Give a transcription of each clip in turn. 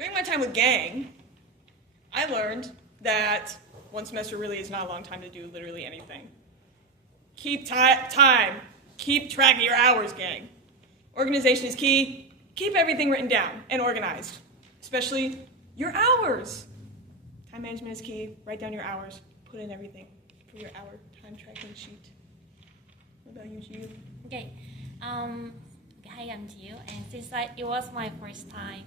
During my time with Gang, I learned that one semester really is not a long time to do literally anything. Keep time. Keep track of your hours, Gang. Organization is key. Keep everything written down and organized, especially your hours. Time management is key. Write down your hours. Put in everything for your hour time tracking sheet. What about you, Jiu? Okay. Hi, I'm Jiu, and since it was my first time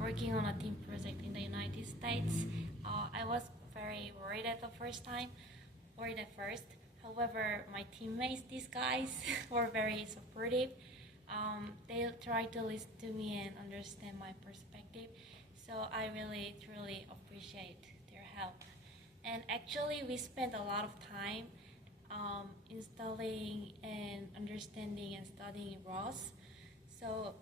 working on a team project in the United States, I was very worried at first. However, my teammates, these guys, were very supportive. They tried to listen to me and understand my perspective, so I really, truly appreciate their help. And actually, we spent a lot of time installing and understanding and studying ROS, so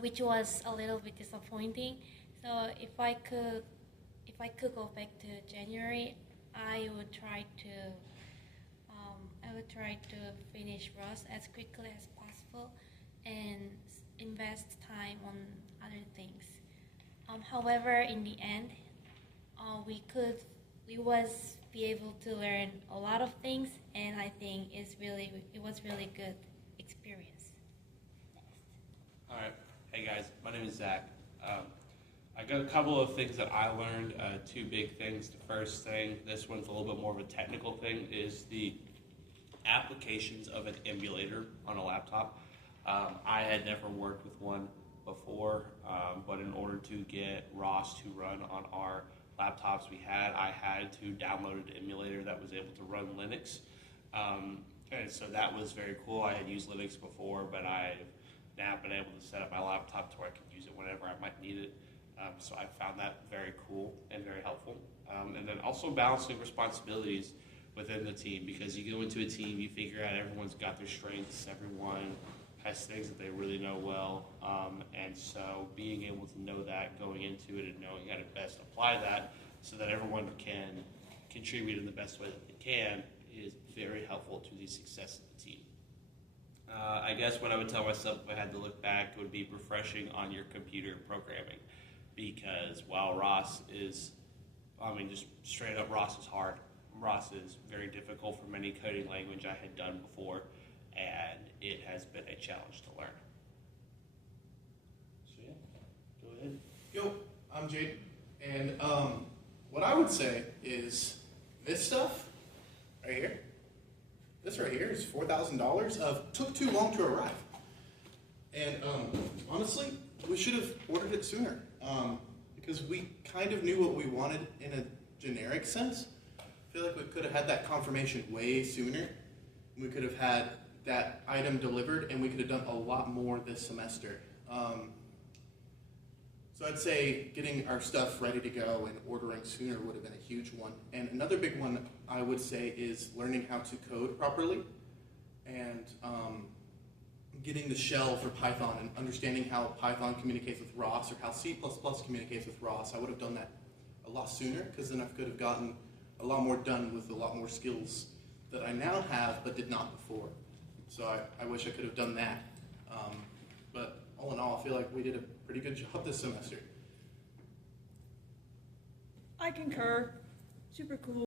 which was a little bit disappointing. So if I could go back to January, I would try to finish ROS as quickly as possible and invest time on other things. However, in the end, we was be able to learn a lot of things, and I think it was really good experience. Next. All right. Hey guys, my name is Zach. I got a couple of things that I learned, two big things. The first thing, this one's a little bit more of a technical thing, is the applications of an emulator on a laptop. I had never worked with one before, but in order to get ROS to run on our laptops I had to download an emulator that was able to run Linux. And so that was very cool. I had used Linux before, but I've now been able to set up my laptop to where I can use it whenever I might need it. So I found that very cool and very helpful. And then also balancing responsibilities within the team, because you go into a team, you figure out everyone's got their strengths, everyone has things that they really know well, and so being able to know that going into it and knowing how to best apply that so that everyone can contribute in the best way that they can is very helpful to the success of the team. I guess what I would tell myself if I had to look back would be refreshing on your computer programming, because while ROS is, just straight up ROS is hard. ROS is very difficult from any coding language I had done before, and it has been a challenge to learn. So yeah, go ahead. Yo, I'm Jade, and what I would say is this stuff right here, this right here is $4,000 of took too long to arrive. And honestly, we should have ordered it sooner, because we kind of knew what we wanted in a generic sense. I feel like we could have had that confirmation way sooner. We could have had that item delivered, and we could have done a lot more this semester. So I'd say getting our stuff ready to go and ordering sooner would have been a huge one. And another big one I would say is learning how to code properly, and getting the shell for Python and understanding how Python communicates with ROS, or how C++ communicates with ROS. I would have done that a lot sooner, because then I could have gotten a lot more done with a lot more skills that I now have but did not before. So I wish I could have done that. But all in all, I feel like we did a pretty good job this semester. I concur. Super cool.